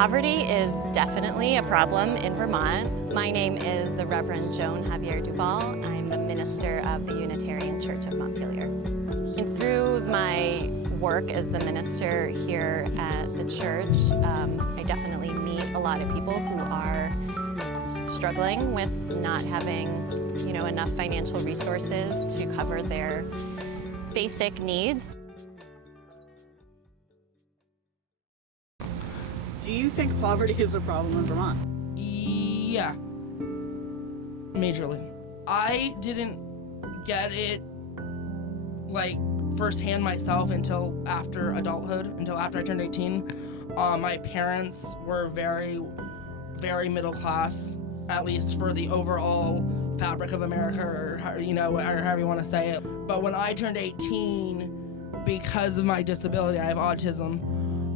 Poverty is definitely a problem in Vermont. My name is the Reverend Joan Javier Duval. I'm the minister of the Unitarian Church of Montpelier. And through my work as the minister here at the church, I definitely meet a lot of people who are struggling with not having, enough financial resources to cover their basic needs. Do you think poverty is a problem in Vermont? Yeah, majorly. I didn't get it firsthand myself until after adulthood, until after I turned 18. My parents were very, very middle class, at least for the overall fabric of America, or however you want to say it. But when I turned 18, because of my disability, I have autism,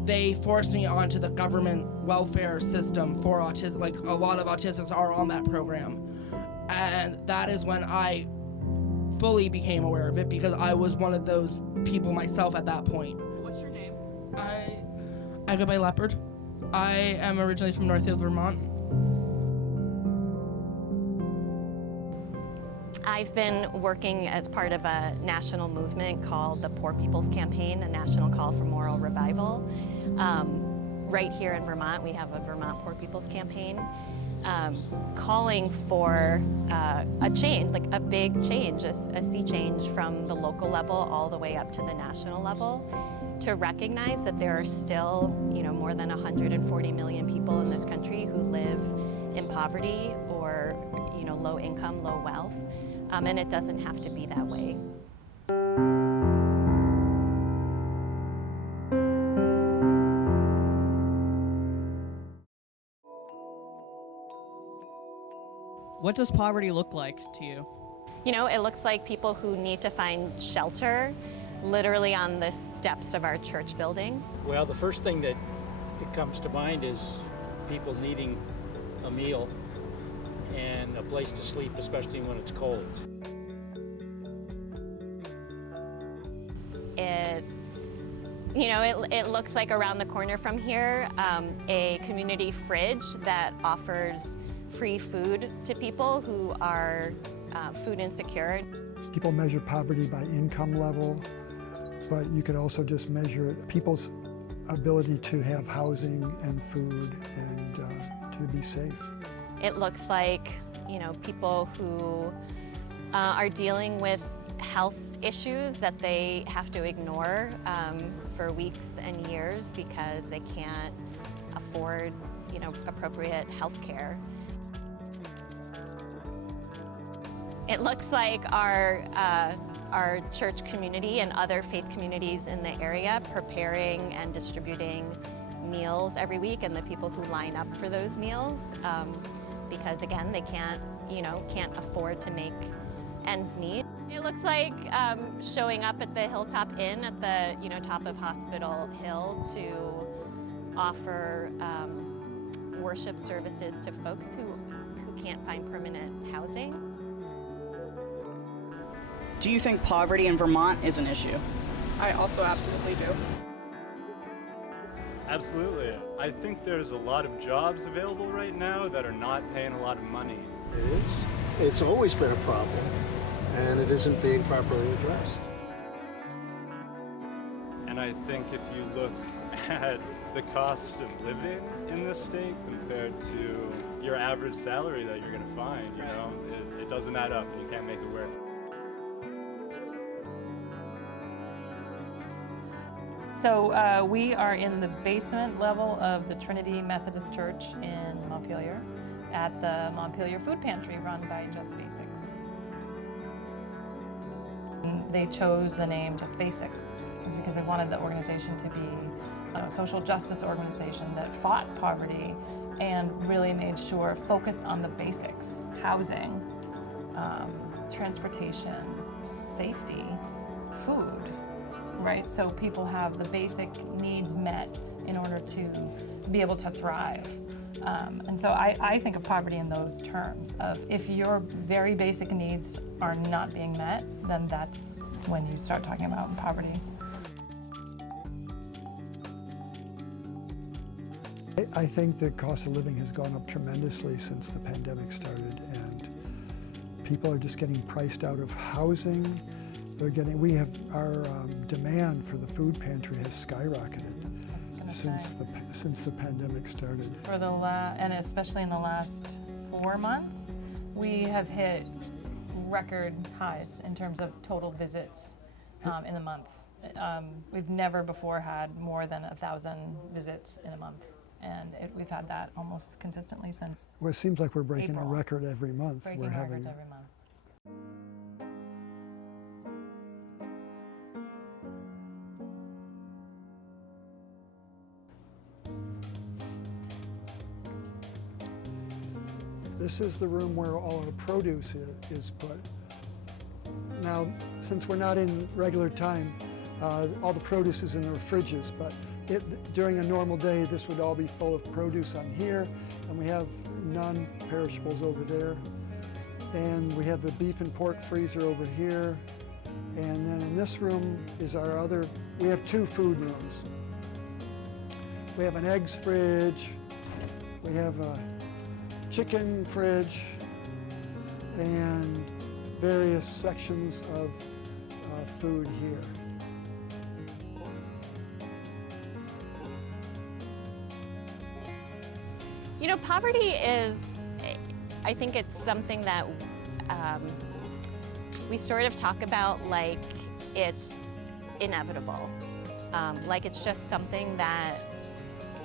they forced me onto the government welfare system for autism. Like, a lot of autistics are on that program. And that is when I fully became aware of it, because I was one of those people myself at that point. What's your name? I go by Leopard. I am originally from Northfield, Vermont. I've been working as part of a national movement called the Poor People's Campaign, a national call for moral revival. Right here in Vermont, we have a Vermont Poor People's Campaign calling for a change, like a big change, a sea change from the local level all the way up to the national level, to recognize that there are still, more than 140 million people in this country who live in poverty or, low income, low wealth. And it doesn't have to be that way. What does poverty look like to you? It looks like people who need to find shelter literally on the steps of our church building. Well, the first thing that comes to mind is people needing a meal and a place to sleep, especially when it's cold. It looks like around the corner from here, a community fridge that offers free food to people who are food insecure. People measure poverty by income level, but you could also just measure people's ability to have housing and food and to be safe. It looks like, people who are dealing with health issues that they have to ignore for weeks and years because they can't afford, appropriate health care. It looks like our church community and other faith communities in the area preparing and distributing meals every week, and the people who line up for those meals, because again, they can't afford to make ends meet. It looks like showing up at the Hilltop Inn at the top of Hospital Hill to offer worship services to folks who can't find permanent housing. Do you think poverty in Vermont is an issue? I also absolutely do. Absolutely. I think there's a lot of jobs available right now that are not paying a lot of money. It is. It's always been a problem, and it isn't being properly addressed. And I think if you look at the cost of living in this state compared to your average salary that you're going to find, it doesn't add up. You can't make it work. So we are in the basement level of the Trinity Methodist Church in Montpelier at the Montpelier Food Pantry run by Just Basics. They chose the name Just Basics because they wanted the organization to be a social justice organization that fought poverty and really made sure focused on the basics: housing, transportation, safety, food. Right, so people have the basic needs met in order to be able to thrive. And so I think of poverty in those terms of if your very basic needs are not being met, then that's when you start talking about poverty. I think the cost of living has gone up tremendously since the pandemic started, and people are just getting priced out of housing. Our demand for the food pantry has skyrocketed since the pandemic started. And especially in the last 4 months, we have hit record highs in terms of total visits in the month. We've never before had more than 1,000 visits in a month, and we've had that almost consistently since. Well, it seems like we're breaking April. a record every month. Breaking records every month. This is the room where all our produce is put. Now, since we're not in regular time, all the produce is in our fridges, but during a normal day, this would all be full of produce on here, and we have non-perishables over there. And we have the beef and pork freezer over here. And then in this room is we have 2 food rooms. We have an eggs fridge, we have a chicken fridge, and various sections of food here. You know, poverty is, I think it's something that we sort of talk about like it's inevitable. Like it's just something that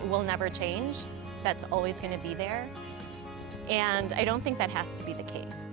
will never change, that's always going to be there. And I don't think that has to be the case.